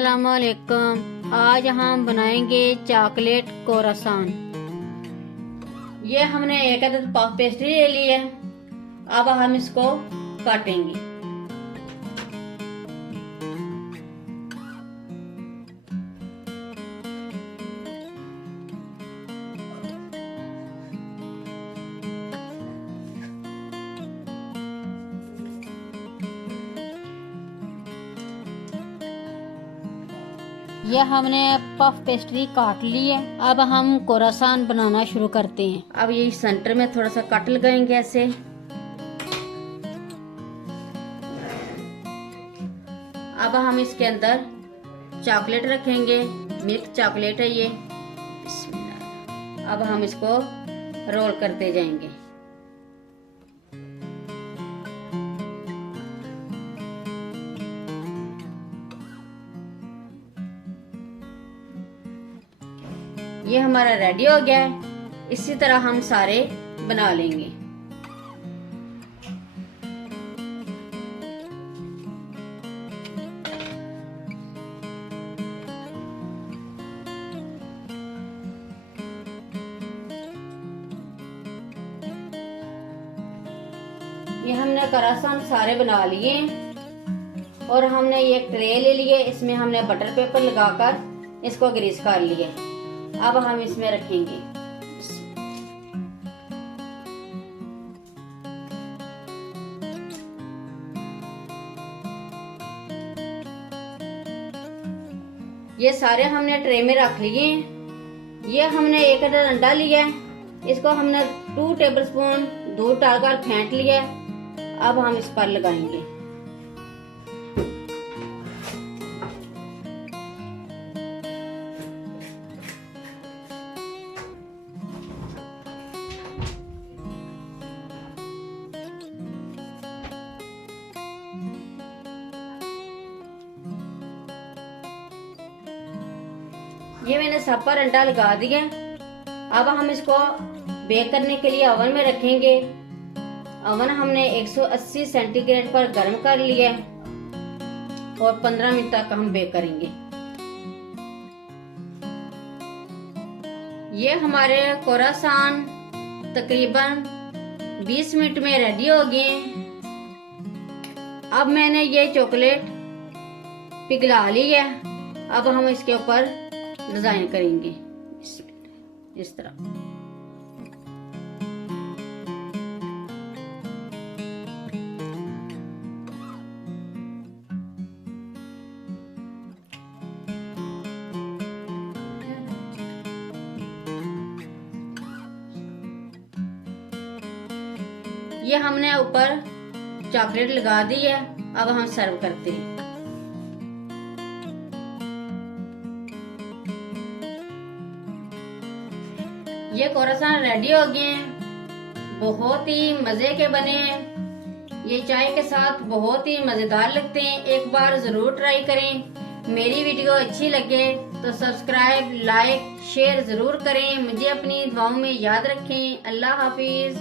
अस्सलामुअलैकुम। आज हम बनाएंगे चॉकलेट कोरासान। ये हमने एक अदद पफ पेस्ट्री ले ली है। अब हम इसको काटेंगे। ये हमने पफ पेस्ट्री काट ली है। अब हम कोरासान बनाना शुरू करते हैं। अब ये सेंटर में थोड़ा सा कट लगाएंगे ऐसे। अब हम इसके अंदर चॉकलेट रखेंगे। मिल्क चॉकलेट है ये। अब हम इसको रोल करते जाएंगे। ये हमारा रेडी हो गया है। इसी तरह हम सारे बना लेंगे। ये हमने कोरासान सारे बना लिए और हमने ये ट्रे ले लिए। इसमें हमने बटर पेपर लगाकर इसको ग्रीस कर लिया। अब हम इसमें रखेंगे। ये सारे हमने ट्रे में रख लिए। ये हमने एक अदद अंडा लिया है। इसको हमने 2 टेबलस्पून दूध डालकर फेंट लिया। अब हम इस पर लगाएंगे। ये मैंने सब पर अंडा लगा दिया। अब हम इसको बेक करने के लिए ओवन में रखेंगे। ओवन हमने 180 सेंटीग्रेड पर गर्म कर लिया और 15 मिनट तक हम बेक करेंगे। ये हमारे कोरासान तकरीबन 20 मिनट में रेडी हो गए। अब मैंने ये चॉकलेट पिघला ली है। अब हम इसके ऊपर डिजाइन करेंगे इस तरह। ये हमने ऊपर चॉकलेट लगा दी है। अब हम सर्व करते हैं। ये कोरासान रेडी हो गए हैं। बहुत ही मजे के बने हैं। ये चाय के साथ बहुत ही मजेदार लगते हैं। एक बार जरूर ट्राई करें। मेरी वीडियो अच्छी लगे तो सब्सक्राइब, लाइक, शेयर जरूर करें। मुझे अपनी दुआओं में याद रखें। अल्लाह हाफिज।